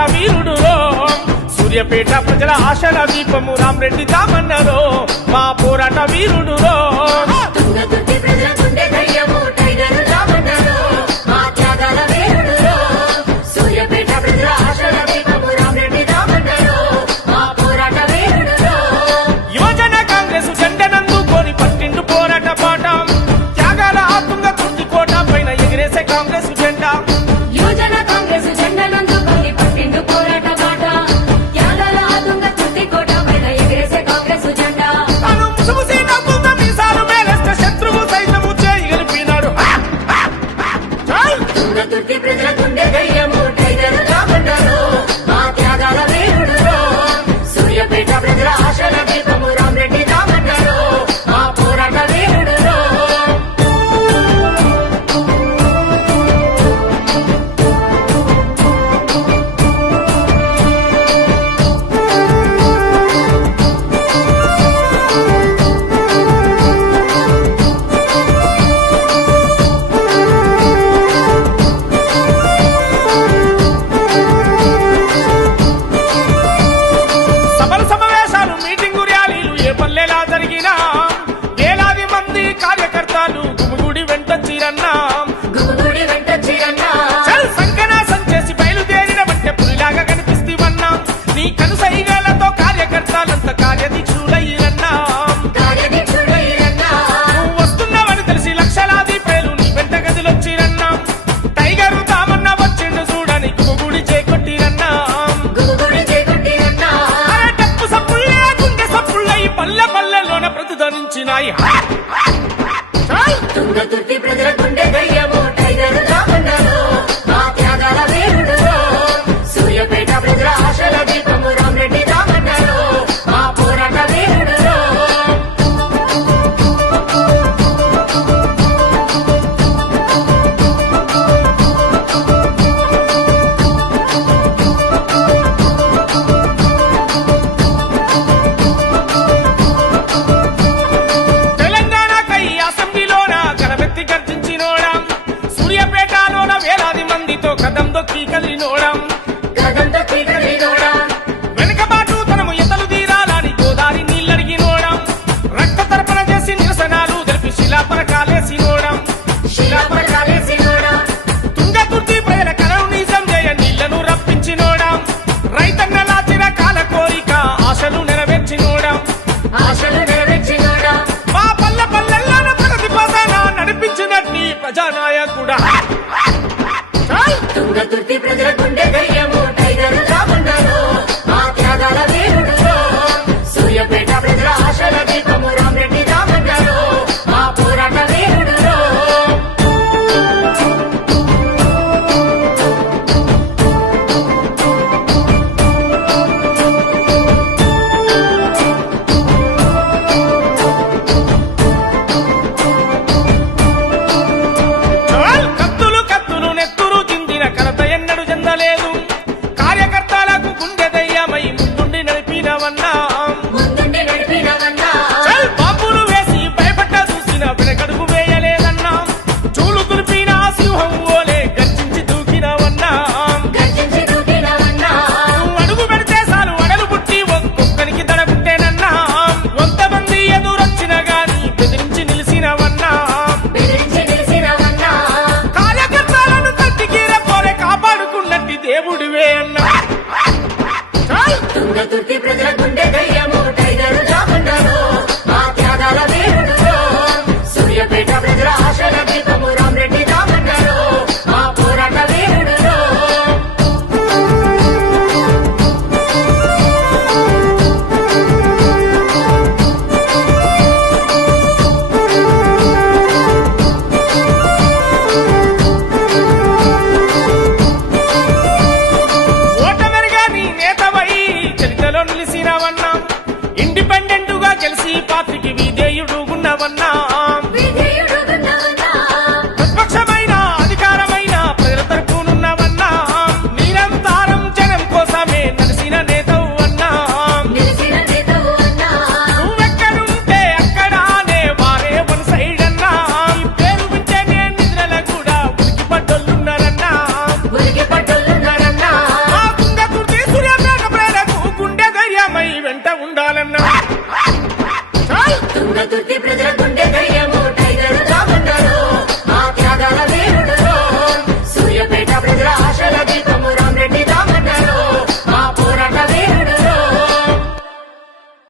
త్యాగాల వీరుడు సూర్యాపేట ప్రజల ఆశల దీపము రామరెడ్డి దామన్నరో మా పోరాట వీరుడు యువజన కాంగ్రెస్ జెండనందుకొని పట్టిండు పోరాట పాట త్యాగాల తుంగ తుర్తి కోట పైన ఎగిరేసే కాంగ్రెస్ జెండా యువజన కాంగ్రెస్ జెండనందుకొని పట్టిండు పోరాట పాట త్యాగాల తుంగ తుర్తి కోట పైన ఎగిరేసే కాంగ్రెస్ జెండా తను ముసుగుసి నవ్వుత మీసాలు మేలేస్తే శత్రువు సైతము చేయి గెలిపినాడు తుంగ తుర్తి ప్రజల గుండె ధైర్యము టైగర్ రామన్నారు మా త్యాగాల వీరుడు సూర్యాపేట ప్రజల ఆశల దీపము రామరెడ్డి రామన్నారు మా పోరాట వీరుడు సభలు సమావేశాలు మీటింగు ర్యాలీలు ఏ పల్లెలా జరిగినా వేలాది మంది కార్యకర్తలు గుమిగుడి వెంట చీరన్నా గుగుడి వెంట చీరన్నా చల్ సంకనాసం చేసి బయలుదేరిన వంటే పులిలాగా కనిపిస్తీవన్నా నీ కనుసైగలతో కార్యకర్తలంతా కార్యదీక్షులయ్యిరన్నా కార్యదీక్షుడైరన్నా నువ్వు వస్తున్నావని తెలిసి లక్షలాది పేలు నీ వెంట గదిలొచ్చిరన్నా టైగరు తామన్న వచ్చిండు చూడని గుమిగుడి చేకొట్టిరన్నా గుగుడి చేకొట్టిరన్నా అరే డప్పు సప్పుళ్ళే గుండె సప్పుళ్ళై పల్లె పల్లెలోన ప్రతిధ్వనించినాయి తుంగ తుర్తి ప్రజల గుండె ధైర్యము టైగర్ రామన్నారు మా త్యాగాల వీరుడు సూర్యాపేట ప్రజల ఆశల దీపము రామరెడ్డి రామన్నారు మా పోరాట వీరుడు తెలంగాణకై అసెంబ్లీలోన గలబెత్తి గర్జించినోడం సూర్యాపేటలోన వేలాది మందితో కదం దొక్కి కదిలినోడం గగంతో కీకరినోడా వెనుకబాటు తనము ఎతలు తీరాలని గోదారి నీళ్ళడిగినోడం రక్త తర్పణ చేసి నిరసనాలు తెలిపి శిలాపరకాలేసినోడం శిలాపరకాలేసినోడా తుంగతుర్తి ప్రజల కలను నిజం చేయ నీళ్లను రప్పించినోడం రైతన్నల చిరకాల కోరిక ఆశలు నెరవేర్చినోడం ఆశలు నెరవేర్చినోడా మా పల్లె పల్లెల్లోన ప్రగతి పదాన నడిపించినట్టు ప్రజానాయకుడా తుంగ తుర్తి ప్రజల గుండె ధైర్యము టైగర్ రామన్నారు మా త్యాగాల వీరుడు సూర్యాపేట ప్రజల ఆశల దీపము రామరెడ్డి రామన్నారు మా పోరాట వీరుడు కత్తులు కత్తులు నెత్తురు చిందిన కలత ఎన్నడు చెందలేదు కార్యకర్తలకు గుండె దయ్యమై ముందుండి నడిపినవన్నా ముందుండి నడిపినవన్నా బాంబులు వేసి భయపడ్డ చూసిన వెనకడుగు వేయలేదన్నా చూలు తులిపిన సింహం ఓలే గర్జించి దూకినవన్నా గర్జించి దూకినవన్నా నువ్వు అడుగు పెడితే చాలు అడలు పుట్టి ఒక్కొక్కరికి దడబుట్టేనన్నా 100 మంది ఎదురొచ్చిన గాని బెదిరించి నిలిచినవన్నా బెదిరించి నిలిచినవన్నా కార్యకర్తలను కట్టికీర పోలే కాపాడుకున్నట్టి దేవుడివే అన్నా తుంగ తుర్తి ప్రజల గుండె ధైర్యము టైగర్ రామన్నారు మా త్యాగాల వీరుడు సూర్యాపేట ప్రజల ఆశల దీపము రామరెడ్డి రామన్నారు మా పోరాట వీరుడు ఓటమెరుగా నీ నేతవై చరిత్రలో నిలిసినవన్నా ఇండిపెండెంట్ గా గెలిచి పాత్రికి విధేయుడుగున్నవన్నా విధేయుడుగున్నవన్నా ప్రతిపక్షమైన అధికారమైన ప్రజల తరపునున్నవన్నా నిరంతరం జనం కోసమే నలిసిన నేతవు అన్నా నిలిచిన నేతవు అన్నా నువ్వెక్కడుంటే అక్కడానే వారే వన్ సైడ్ అన్నా ఈ పేరు వింటేనే నిద్రల కూడా ఉలికి పడ్డోళ్ళున్నారన్నా ఉరికి పట్టులున్నారన్నా ఆ తుంగ తుంగతుర్తి ప్రజల గుండె ధైర్యం